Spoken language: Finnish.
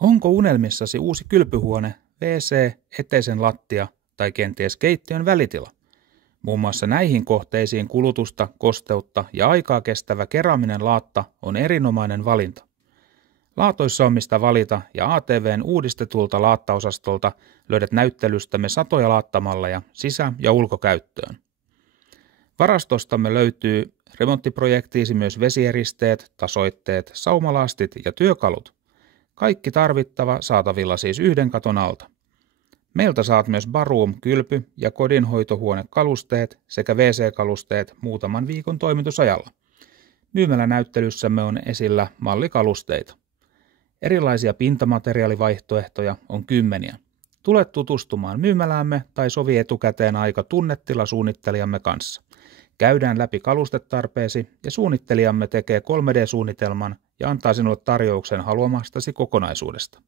Onko unelmissasi uusi kylpyhuone, WC, eteisen lattia tai kenties keittiön välitila? Muun muassa näihin kohteisiin kulutusta, kosteutta ja aikaa kestävä keraaminen laatta on erinomainen valinta. Laatoissa on mistä valita ja ATV:n uudistetulta laattaosastolta löydät näyttelystämme satoja laattamalleja sisä- ja ulkokäyttöön. Varastostamme löytyy remonttiprojektiisi myös vesieristeet, tasoitteet, saumalastit ja työkalut. Kaikki tarvittava saatavilla siis yhden katon alta. Meiltä saat myös baroom, kylpy- ja kodinhoitohuonekalusteet sekä WC-kalusteet muutaman viikon toimitusajalla. Myymälännäyttelyssämme on esillä mallikalusteita. Erilaisia pintamateriaalivaihtoehtoja on kymmeniä. Tule tutustumaan myymäläämme tai sovi etukäteen aika tunnetila-suunnittelijamme kanssa. Käydään läpi kalustetarpeesi ja suunnittelijamme tekee 3D-suunnitelman ja antaa sinulle tarjouksen haluamastasi kokonaisuudesta.